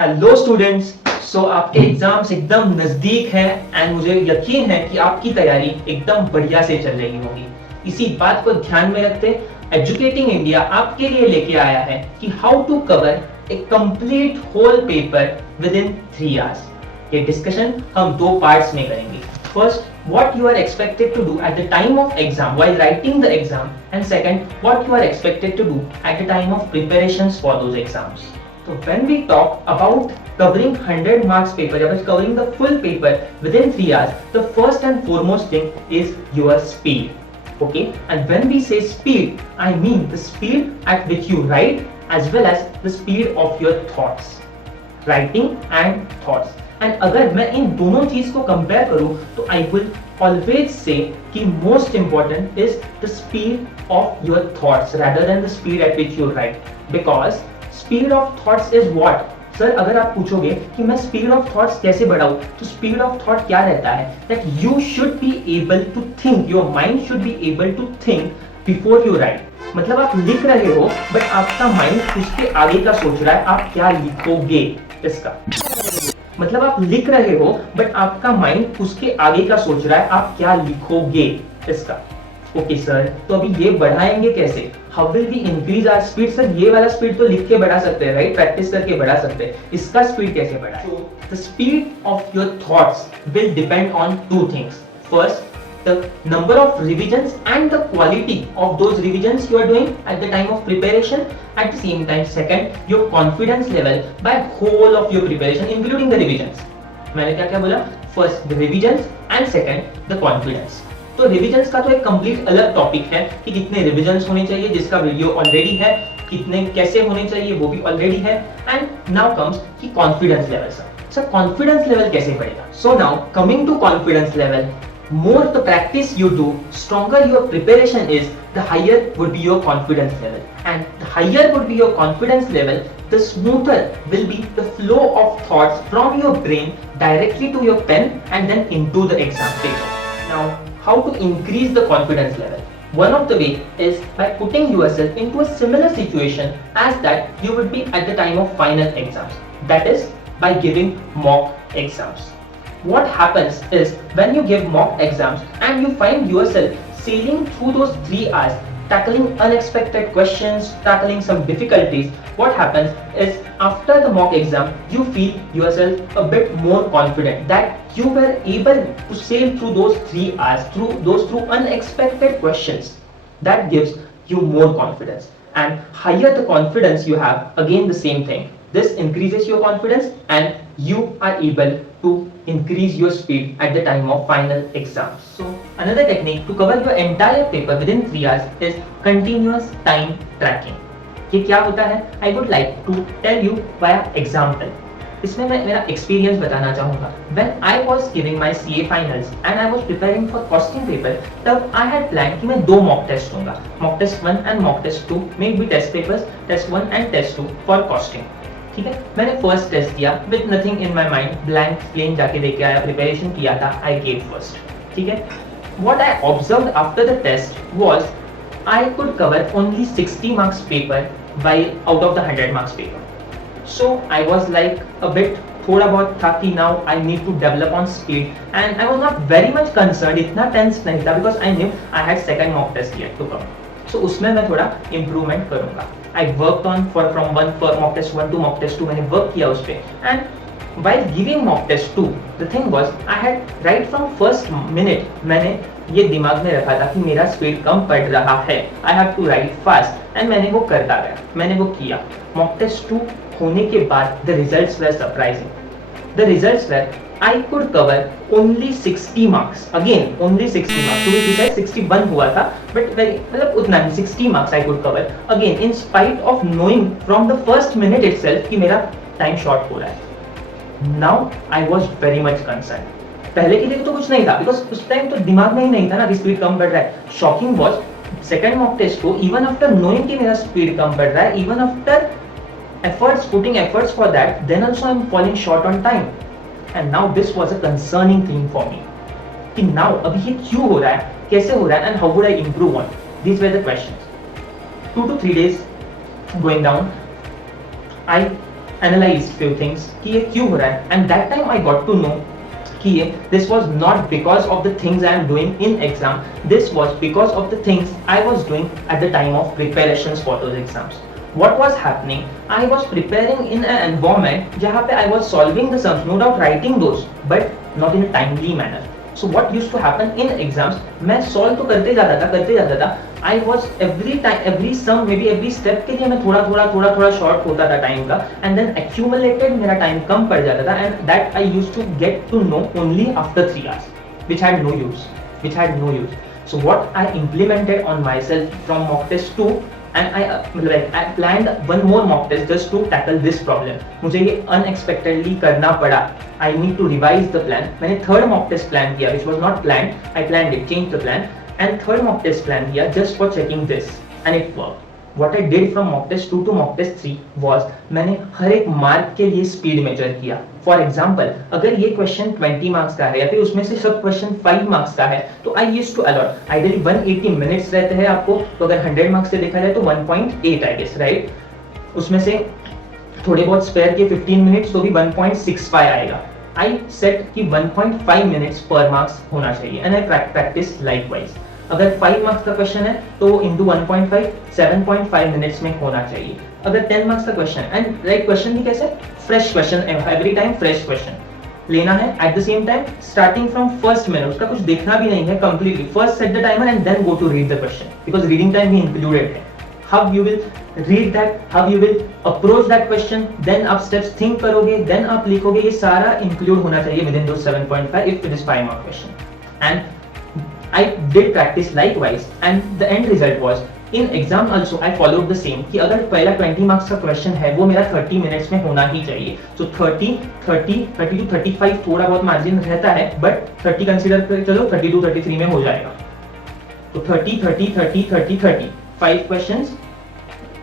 Hello students. सो आपके exams एकदम नजदीक हैं एंड मुझे यकीन है कि आपकी तैयारी एकदम बढ़िया से चल रही होगी। इसी बात को ध्यान में रखते एजुकेटिंग इंडिया आपके लिए लेके आया है कि how to cover a complete whole paper within 3 hours. ये डिस्कशन हम दो पार्ट्स में करेंगे। First, what you are expected to do at the time of exam while writing the exam, and second, what you are expected to do at the time of preparations for those exams. So when we talk about covering 100 marks paper, covering the full paper within 3 hours, the first and foremost thing is your speed. Okay, and when we say speed, I mean the speed at which you write as well as the speed of your thoughts, writing and thoughts. And अगर मैं इन दोनों चीज को compare करूं तो I will always say कि most important is the speed of your thoughts rather than the speed at which you write, because speed of thoughts is what. Sir अगर आप पूछोगे कि मैं स्पीड ऑफ थॉट्स कैसे बढ़ाऊं, तो स्पीड ऑफ थॉट क्या रहता है that you should be able to think, your mind should be able to think before you write. मतलब आप लिख रहे हो बट आपका माइंड उसके आगे का सोच रहा है आप क्या लिखोगे। इसका मतलब आप लिख रहे हो बट आपका माइंड उसके आगे का सोच रहा है आप क्या लिखोगे। इसका ओके सर, तो अभी ये बढ़ाएंगे कैसे? How will we increase our speed? Sir ये वाला स्पीड तो लिख के बढ़ा सकते हैं, राइट, प्रैक्टिस करके बढ़ा सकते हैं, इसका स्पीड कैसे बढ़ाएं? The speed of your thoughts will depend on two things. First, the number of revisions and the quality of those revisions you are doing at the time of preparation. At the same time, second, your confidence level by whole of your preparation including the revisions. मैंने क्या क्या बोला? First the revisions and second the confidence. तो revisions का तो एक complete अलग topic है कि कितने revisions होने चाहिए, जिसका वीडियो ऑलरेडी है, कितने कैसे होने चाहिए वो भी ऑलरेडी है। एंड नाउ कम्स कि confidence level। Sir confidence level कैसे बढ़ेगा? So now coming to confidence level, more the practice you do, stronger your preparation is, the higher would be your confidence level. And the higher would be your confidence level, the smoother will be the flow of thoughts from your brain directly to your pen and then into the exam paper. Now, how to increase the confidence level? One of the way is by putting yourself into a similar situation as that you would be at the time of final exams. That is by giving mock exams. What happens is when you give mock exams and you find yourself sailing through those 3 hours, tackling unexpected questions, tackling some difficulties, what happens is after the mock exam you feel yourself a bit more confident that you were able to sail through those 3 hours, through unexpected questions. That gives you more confidence, and higher the confidence you have, again the same thing, this increases your confidence and you are able to increase your speed at the time of final exams. So another technique to cover your entire paper within 3 hours is continuous time tracking. ये क्या होता है? I would like to tell you via example. इसमें मैं मेरा experience बताना चाहूँगा। When I was giving my CA finals and I was preparing for costing paper, तब I had planned कि मैं 2 mock test दूंगा, mock test 1 and mock test 2, maybe test papers, test 1 and test 2 for costing. ठीक है, मैंने first test दिया with nothing in my mind, blank plain जाके देख के आया, प्रिपरेशन किया था, आई गेव फर्स्ट। ठीक है, what I observed after the test was I could cover only 60 marks paper while out of the 100 marks paper. So I was like a bit, थोड़ा बहुत था कि now I need to develop on speed and I was not very much concerned, इतना tense नहीं था because I knew I had second mock test yet to come. So उसमें मैं थोड़ा इंप्रूवमेंट करूंगा। I worked on for mock test 1 to mock test 2, मैंने work किया उस पे। and while giving mock test 2 the thing was I had right from first minute मैंने ये दिमाग में रखा था कि मेरा स्पीड कम पड़ रहा है, I have to write fast, and मैंने वो करता गया, मैंने वो किया। mock test 2 होने के बाद the results were surprising. The results were I could cover only 60 marks. Again, only 60 marks. To be precise, 61 हुआ था, but very मतलब उतना नहीं, 60 marks I could cover. Again, in spite of knowing from the first minute itself कि मेरा time short हो रहा है. Now I was very much concerned. पहले के लिए तो कुछ नहीं था, because उस टाइम तो दिमाग में ही नहीं था ना कि स्पीड कम बढ़ रहा है. Shocking was second mock test को even after knowing कि मेरा स्पीड कम बढ़ रहा है, even after putting efforts for that, then also I'm falling short on time. And now this was a concerning thing for me. कि now अभी ये क्यों हो रहा है, कैसे हो रहा है, and how would I improve on? These were the questions. 2 to 3 days going down, I analyzed few things कि ये क्यों हो रहा है, and that time I got to know कि this was not because of the things I am doing in exam, this was because of the things I was doing at the time of preparations for those exams. What was happening? I was preparing in an environment जहाँ पे I was solving the sums, no doubt writing those, but not in a timely manner. So what used to happen in exams? मैं solve तो करते जाता था. I was every time, every sum, maybe every step के लिए मैं थोड़ा short होता था time का, and then accumulated मेरा time कम पड़ जाता था, and that I used to get to know only after 3 hours, which had no use. So what I implemented on myself from mock test 2, and I planned one more mock test just to tackle this problem. मुझे ये unexpectedly करना पड़ा. I need to revise the plan. मैंने third mock test plan किया, which was not planned. I planned it, changed the plan, and third mock test plan किया just for checking this, and it worked. What I did from mock test 2 to mock test 3 was मैंने हर एक mark के लिए speed measure किया. For example, अगर ये question 20 marks का है या फिर उसमें से सब क्वेश्चन 5 मार्क्स का है, तो I used to allot, ideally 180 minutes रहते हैं आपको, तो अगर 100 मार्क्स से देखा जाए तो 1.8 आई गेस, राइट. उसमें से थोड़े बहुत स्पेयर के 15 मिनट्स, तो भी 1.65 आएगा. आई सेट कि 1.5 मिनट्स पर मार्क्स होना चाहिए, एंड आई प्रैक्टिस लाइकवाइज. अगर 5 मार्क्स का क्वेश्चन है तो इंटू 1.5 7.5 मिनट्स में होना चाहिए. अगर 10 मार्क्स का क्वेश्चन, एंड राइट क्वेश्चन भी कैसे, fresh question, every time fresh question लेना है. At the same time starting from first minute, उसका कुछ देखना भी नहीं है completely. First set the timer and then go to read the question, because reading time भी इंक्लूडेड है. How you will read that, how you will approach that question, then आप steps think करोगे, देन आप लिखोगे, ये सारा include होना चाहिए विद इन दो 7.5 if it is 5 mark question. And I did practice likewise, and the end result was in exam also I followed the same कि अगर पहला 20 मार्क्स का क्वेश्चन है वो मेरा 30 मिनट्स में होना ही चाहिए. So 30 to 35 थोड़ा बहुत मार्जिन रहता है, बट 30 कंसीडर कर चलो, 32 33 में हो जाएगा. तो 30 5 क्वेश्चंस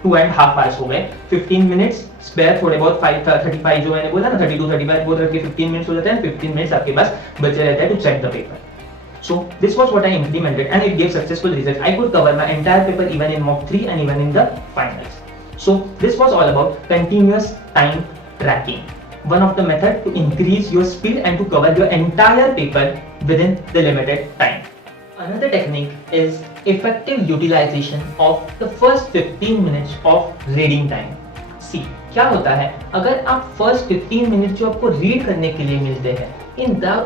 2.5 आवर्स हो गए. 15 मिनट्स स्पेयर, थोड़े बहुत 35 जो मैंने बोला ना, 32 35 वो करके 15 मिनट्स हो जाते हैं. 15 मिनट्स आपके पास बचे रहते हैं to check the paper. So this was what I implemented, and it gave successful results. I could cover my entire paper even in mock 3 and even in the finals. So this was all about continuous time tracking, one of the method to increase your speed and to cover your entire paper within the limited time. Another technique is effective utilization of the first 15 minutes of reading time. See, क्या होता है, अगर आप first 15 minutes जो आपको read करने के लिए मिलते हैं,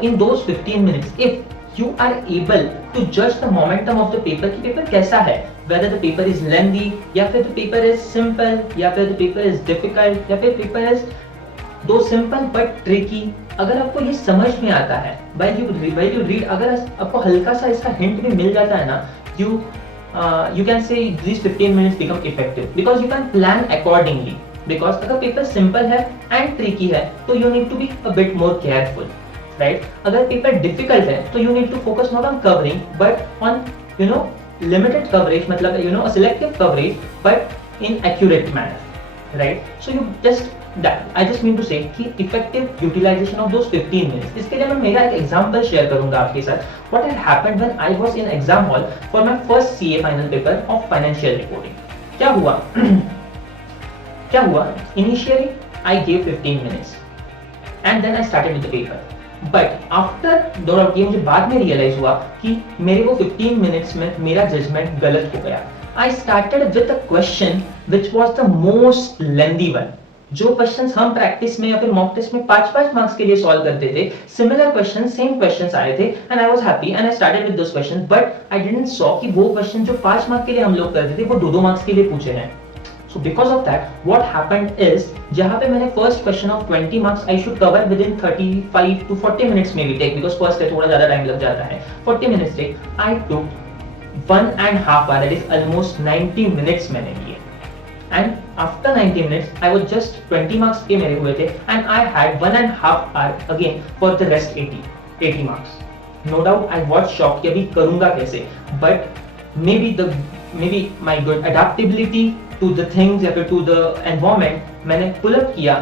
in those 15 minutes, if you are able to judge the momentum of the paper कि पेपर कैसा है, whether the paper is lengthy या फिर the paper is simple या फिर the paper is difficult या फिर paper is दो simple but tricky. अगर आपको ये समझ में आता है while you read, अगर आपको हल्का सा इसका hint भी मिल जाता है ना, you can say these 15 minutes become effective because you can plan accordingly. Because अगर पेपर simple है and tricky है तो you need to be a bit more careful. Right? अगर पेपर डिफिकल्ट है तो you need to focus not on covering but on limited coverage, मतलब a selective coverage but in accurate manner, right? So you just that I just mean to say कि effective utilization of those 15 minutes. इसके लिए मैं मेरा एक example share करूँगा आपके साथ. What had happened when I was in exam hall for my first CA final paper of financial reporting. क्या हुआ? Initially I gave 15 minutes and then I started with the paper. But after ये मुझे बाद में realise हुआ कि मेरे वो 15 मिनट्स में मेरा जजमेंट गलत हो गया. I started with a question which was the most lengthy one. जो क्वेश्चंस हम प्रैक्टिस में या फिर मॉक टेस्ट में 5-5 मार्क्स के लिए सॉल्व करते थे, सिमिलर क्वेश्चंस, सेम क्वेश्चंस आए थे, and I was happy and I started with those questions. But I didn't saw कि वो क्वेश्चन जो 5 मार्क्स के लिए हम लोग करते थे वो 2-2 मार्क्स के लिए पूछे हैं. So because of that, what happened is, जहाँ पे मैंने first question of 20 marks I should cover within 35 to 40 minutes maybe take, because first है थोड़ा ज़्यादा टाइम लग जाता है, 40 minutes take. I took 1.5 hour, that is almost 90 minutes मैंने लिए. And after 90 minutes, I was just 20 marks के मेरे हुए थे, and I had 1.5 hour again for the rest 80 marks. No doubt I was shocked कि अभी करूँगा कैसे, but maybe my good adaptability to the things या फिर to the environment मैंने pull up किया.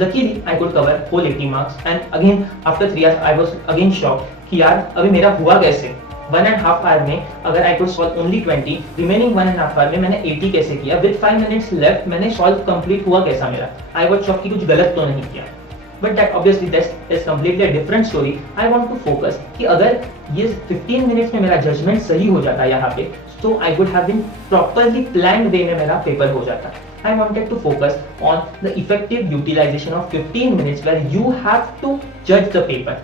Luckily I could cover whole 80 marks, and again after 3 hours I was again shocked कि यार अभी मेरा हुआ कैसे. 1.5 आवर में अगर I could solve only 20, remaining 1.5 hour में मैंने 80 कैसे किया, विद 5 मिनट्स लेफ्ट मैंने सॉल्व कंप्लीट हुआ कैसा मेरा, आई वॉज शॉक कि कुछ गलत तो नहीं किया। But that obviously that is completely different story. I want to focus कि अगर ये 15 मिनट्स में मेरा जजमेंट सही हो जाता यहाँ पे, तो I would have been properly planned way में मेरा पेपर हो जाता। I wanted to focus on the effective utilization of 15 minutes where you have to judge the paper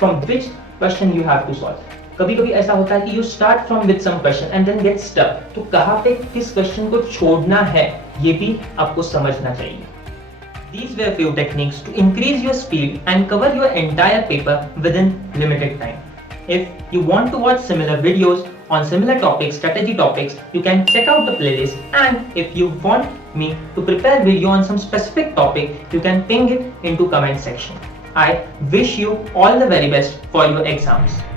from which question you have to solve. कभी-कभी ऐसा होता है कि you start from with some question and then get stuck. तो कहाँ पे किस question को छोड़ना है ये भी आपको समझना चाहिए। These were few techniques to increase your speed and cover your entire paper within limited time. If you want to watch similar videos on similar topics, strategy topics, you can check out the playlist, and if you want me to prepare video on some specific topic, you can ping it into comment section. I wish you all the very best for your exams.